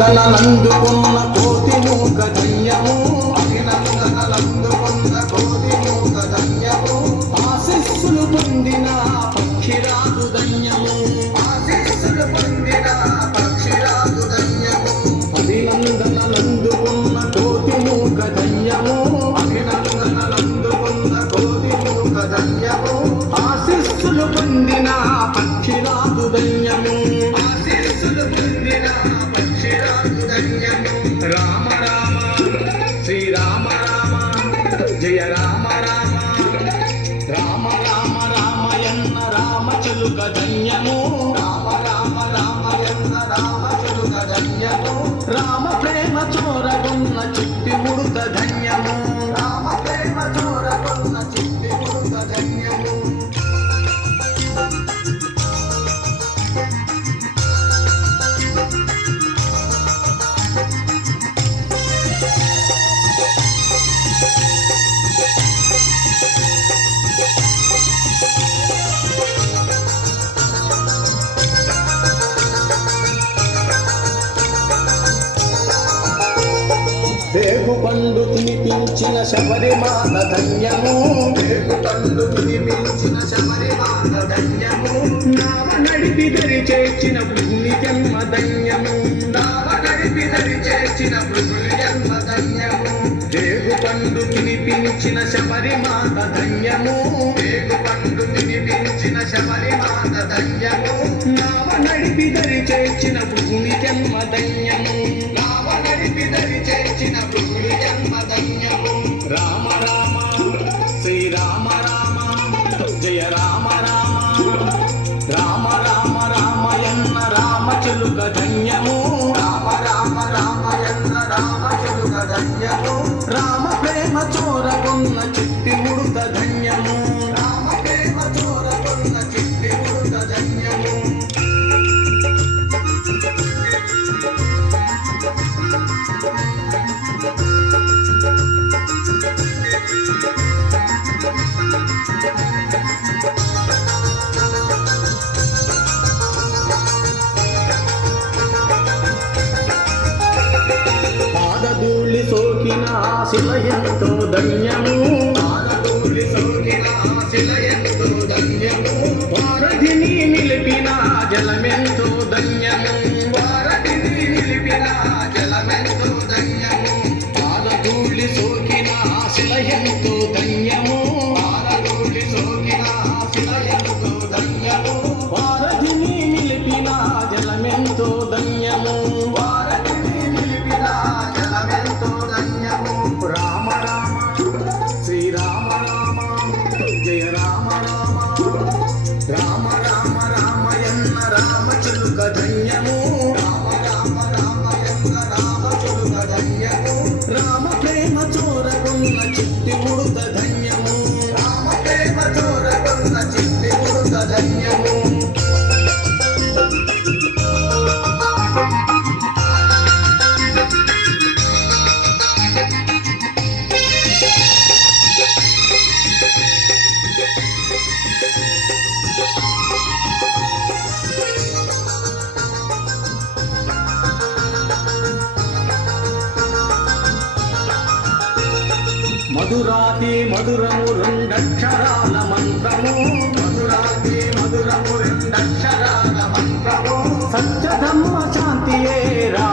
అభినందనలందుకున్న కోటి మూక ధన్యము, అభినందనలందుకున్న కోటి మూక ధన్యము, ఆశీస్సులు పొందిన పక్షిరాజు ధన్యము, ఆశీస్సులు పొందిన పక్షిరాజు ధన్యము, అభినందనలందుకున్న కోటి మూక ధన్యము, అభినందనలందుకున్న కోటి మూక ధన్యము, ఆశీస్సులు పొందిన పక్షిరాజు ధన్యము, ఆశీస్సులు పొందిన పక్షిరాజు ధన్యము. రామ రామ శ్రీరామ రామ జయ రామ రామ, రామ రామ రామయన్న రామచిలుక ధన్యము, రామ రామ రామయన్న రామచిలుక ధన్యము, రామ ప్రేమ చోరగున్న చిట్టి ఉడుత ధన్యము, రామ ప్రేమ చోరగున్న చిట్టి ఉడుత ధన్యము. వేగు పండు తినిపించిన శబరిమాత ధన్యము, వేగు పండు తినిపించిన శబరిమాత ధన్యము, నావ నడిపి దరి చేర్చిన భృగుని జన్మ ధన్యము, నావ నడిపి దరి చేర్చిన భృగుని జన్మ ధన్యము, వేగు పండు తినిపించిన శబరిమాత ధన్యము, వేగు పండు తినిపించిన శబరిమాత ధన్యము, నావ నడిపి దరి చేర్చిన భృగుని జన్మ ధన్యము, నావ నడిపి దరి చేర్చిన భృగుని జన్మ ధన్యము. రామ రామ శ్రీరామ రామ జయ రామ రామ, రామ రామ రామయన్న రామచిలుక ధన్యము, రామ రామ రామయన్న రామచిలుక ధన్యము, రామ ప్రేమ చోరగున్న చిట్టి ఉడుత ధన్యము, రామ ప్రేమ చోరగున్న చిట్టి ఉడుత ధన్యము. పాదధూళి సోకిన శిల ఎంతో ధన్యము, పాదధూళి సోకిన శిల ఎంతో ధన్యము, వారధిని నిలిపిన జలమెంతో ధన్యము, వారధిని నిలిపిన జలమెంతో ధన్యము, పాదధూళి సోకిన శిల ఎంతో ధన్యము, పాదధూళి సోకిన శిల ఎంతో ధన్యము, వారధిని నిలిపిన జలమెంతో ధన్యము, వారధిని నిలిపిన జలమెంతో ధన్యము. రామ రామ శ్రీరామ రామ జయ రామ రామ, రామ రామ రామయన్న రామచిలుక ధన్యము, రామ రామ రామయన్న రామచిలుక ధన్యము, రామ ప్రేమ చోరగున్న చిట్టి ఉడుత ధన్యము, రామ ప్రేమ చోరగున్న చిట్టి ఉడుత ధన్యము. మధురాతి మధురము రెండక్షరాల మంత్రము, మధురాతి మధురము రెండక్షరాల మంత్రము, సత్యధమ్మ శాంతియే రా